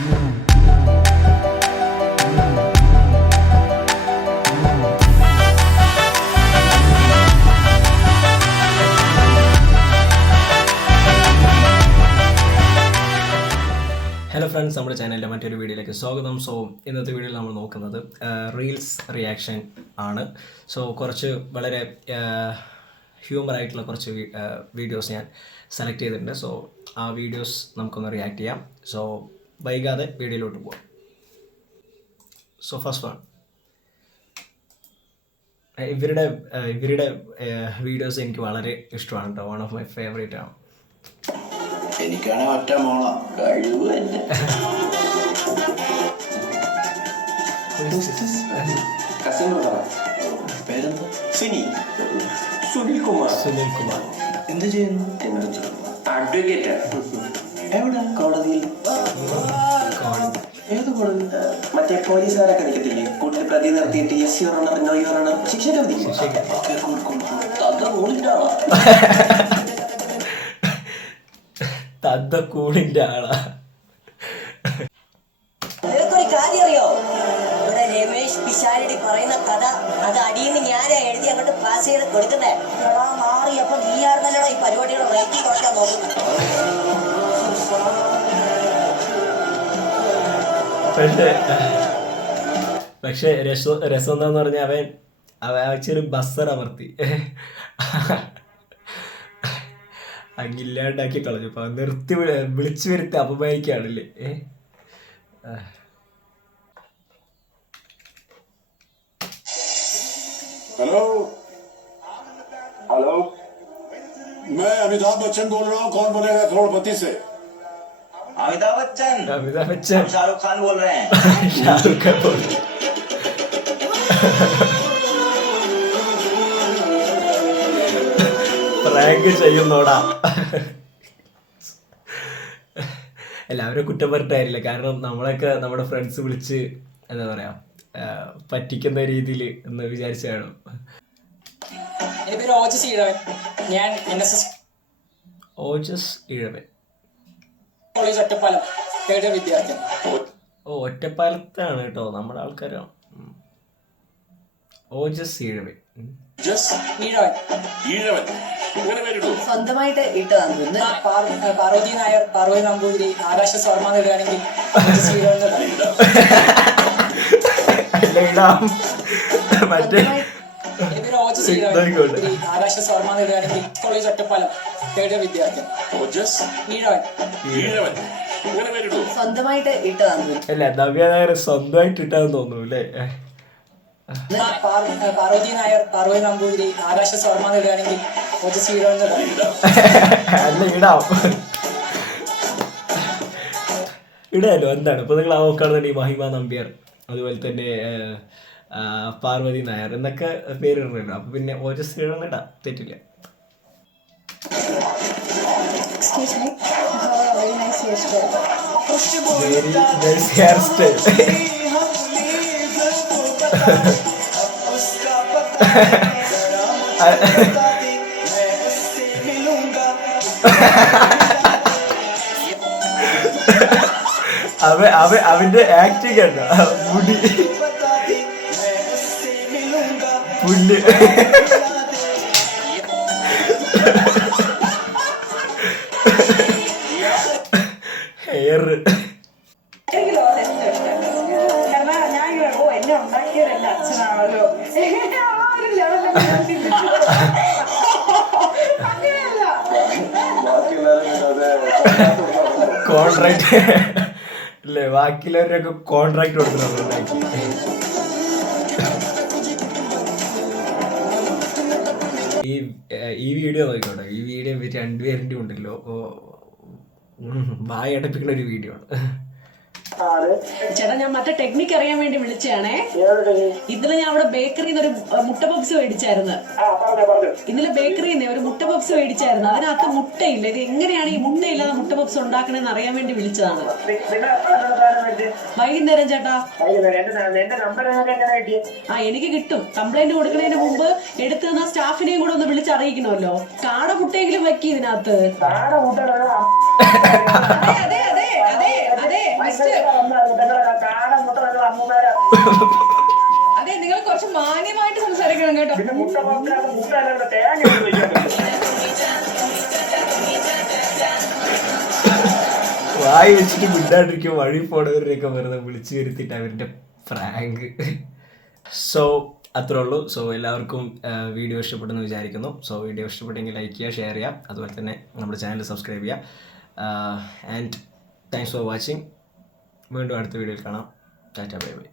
Hello friends, നമ്മുടെ ചാനലിൻ്റെ മറ്റൊരു വീഡിയോയിലേക്ക് സ്വാഗതം. സോ ഇന്നത്തെ വീഡിയോയിൽ നമ്മൾ നോക്കുന്നത് റീൽസ് റിയാക്ഷൻ ആണ്. സോ കുറച്ച് വളരെ ഹ്യൂമറായിട്ടുള്ള കുറച്ച് വീഡിയോസ് ഞാൻ സെലക്ട് ചെയ്തിട്ടുണ്ട്. സോ ആ വീഡിയോസ് നമുക്കൊന്ന് റിയാക്ട് ചെയ്യാം. സോ വൈകാതെ വീഡിയോയിലോട്ട് പോകാം. സോ ഫസ്റ്റ് വൺ, ഇവരുടെ വീഡിയോസ് എനിക്ക് വളരെ ഇഷ്ടമാണ് കേട്ടോ. വൺ ഓഫ് മൈ ഫേവറേറ്റ് ആണ്. എനിക്കാണ് ഒറ്റ മോള കഴിവ് തന്നെ. പേരെന്താ? സുനിൽ കുമാർ. എന്ത് ചെയ്യുന്നു? അഡ്വക്കേറ്റ്. എവിടെ? കോടതിയിൽ. ഏത് കോടതി? മറ്റേ പോലീസുകാരൊക്കെ നിൽക്കത്തില്ലേ, കൂട്ടിൽ പ്രതി നിർത്തിയിട്ട് yes your honour, no your honour ശിക്ഷ തദ്ദക്കൂടിന്റെ ആളാ. നിനക്കൊരു കാര്യം അറിയോ? ഇവിടെ രമേശ് പിഷാരടി പറയുന്ന കഥ അത് അടിയിന്ന് ഞാനാ എഴുതി അങ്ങോട്ട് പാസ് ചെയ്ത് കൊടുക്കുന്നേ. മാറിയപ്പോ നീയായിരുന്നല്ലോ ഈ പരിപാടികൾ റേറ്റിംഗ് കുറയ്ക്കാൻ നോക്കുന്നത്. പക്ഷെ രസം എന്താന്ന് പറഞ്ഞാൽ അവൻ വെച്ചൊരു ബസ്സർ അമർത്തി അങ്ങില്ലാണ്ടാക്കി കളഞ്ഞു. അപ്പൊ നിർത്തി വിളിച്ചു വരുത്തി അപമാനിക്കാണല്ലേ. हेलो हेलो, मैं अमिताभ बच्चन बोल रहा हूँ. कौन बोलेगा करोड़पति से? अमिताभ बच्चन. शाहरुख खान बोल रहे हैं. शाहरुख खान बोल പ്രാങ്ക് ചെയ്യുന്നോടാ. എല്ലാവരും കുറ്റം പറഞ്ഞിട്ടായിരില്ല. കാരണം നമ്മളൊക്കെ നമ്മുടെ ഫ്രണ്ട്സ് വിളിച്ച് എന്താ പറയാ പറ്റിക്കുന്ന രീതിയിൽ എന്ന് വിചാരിച്ചാണ്. ഞാൻ ഓജസ് ഇഴവൻ. ഒറ്റപ്പാലം വിദ്യാർത്ഥി. ഒറ്റപ്പാലത്താണ് കേട്ടോ, നമ്മുടെ ആൾക്കാരാണ്. ഓജസ് ഇഴവൻ. സ്വന്തമായിട്ട് ഇട്ടതാണ്. പാർവതി നായർ, പാർവതി നമ്പൂതിരി, ആകാശ സ്വർമ്മ ഇടുകയാണെങ്കിൽ മറ്റേ ആകാശ സ്വർമ്മ ഇടുകയാണെങ്കിൽ കോളേജ് ഒറ്റപ്പാലം വിദ്യാർത്ഥി. സ്വന്തമായിട്ട് ഇട്ടതാണ്. അല്ല, നവ്യ നായർ സ്വന്തമായിട്ട് ഇട്ടാന്ന് തോന്നുന്നു അല്ലേ. പാർവതി നായർ, പാർവതി നമ്പൂതിരി, ആകാശ സ്വർമ്മ ഇടുകയാണെങ്കിൽ അല്ല ഇടാലോ. എന്താണ് ഇപ്പൊ നിങ്ങൾ നോക്കുകയാണെന്നുണ്ടെങ്കിൽ മഹിമ നമ്പ്യാർ, അതുപോലെ തന്നെ പാർവതി നായർ എന്നൊക്കെ പേരിടണല്ലോ. അപ്പൊ പിന്നെ ഓജസ് ഇടാം, തെറ്റില്ല. Very nice hair style. അവന്റെ ആക്ടിങ് ആണ്. മുടി പുല്ല്. ഹെയർ കോൺട്രാക്ട് അല്ലേ, ബാക്കിയുള്ളവരൊക്കെ കോൺട്രാക്ട് കൊടുക്കുന്നുണ്ട്. ഈ വീഡിയോ നോക്കിക്കോട്ടെ. ഈ വീഡിയോ രണ്ടുപേരുടെ ഉണ്ടല്ലോ, വായടപ്പിക്കുന്ന ഒരു വീഡിയോ ആണ്. ചേട്ടാ, ഞാൻ മറ്റേ ടെക്നിക്ക് അറിയാൻ വേണ്ടി വിളിച്ചാണേ. ഇന്നലെ ഞാൻ അവിടെ ബേക്കറിന്ന് ഒരു മുട്ട പപ്സ് മേടിച്ചായിരുന്നു. ഇന്നലെ ബേക്കറിന്ന് ഒരു മുട്ട പപ്സ് മേടിച്ചായിരുന്നു. അതിനകത്ത് മുട്ടയില്ല. ഇത് എങ്ങനെയാണ് ഈ മുട്ടയില്ലാതെ മുട്ട പപ്സ് ഉണ്ടാക്കണേന്ന് അറിയാൻ വേണ്ടി വിളിച്ചതാണ്. വൈകുന്നേരം ചേട്ടാ. എനിക്ക് കിട്ടും. കംപ്ലൈന്റ് കൊടുക്കുന്നതിന് മുമ്പ് എടുത്തു തന്ന സ്റ്റാഫിനെയും കൂടെ ഒന്ന് വിളിച്ചറിയിക്കണമല്ലോ. കാട മുട്ടയെങ്കിലും വെക്കി ഇതിനകത്ത്. അതെ അതെ അതെ അതെ അതെ അതെ, നിങ്ങൾ കുറച്ച് മാന്യമായിട്ട് സംസാരിക്കണം കേട്ടോ. വായി വെച്ചിട്ട് മിണ്ടാണ്ടിരിക്കും, വഴി പോണവരെയൊക്കെ വെറുതെ വിളിച്ചു വരുത്തിയിട്ട് അവരുടെ പ്രാങ്ക്. സോ അത്രേ ഉള്ളൂ. സോ എല്ലാവർക്കും വീഡിയോ ഇഷ്ടപ്പെട്ടെന്ന് വിചാരിക്കുന്നു. സോ വീഡിയോ ഇഷ്ടപ്പെട്ടെങ്കിൽ ലൈക്ക് ചെയ്യുക, ഷെയർ ചെയ്യുക, അതുപോലെ തന്നെ നമ്മുടെ ചാനൽ സബ്സ്ക്രൈബ് ചെയ്യുക. And thanks for watching. വീണ്ടും അടുത്ത വീഡിയോയിൽ കാണാം. Tata, bye bye.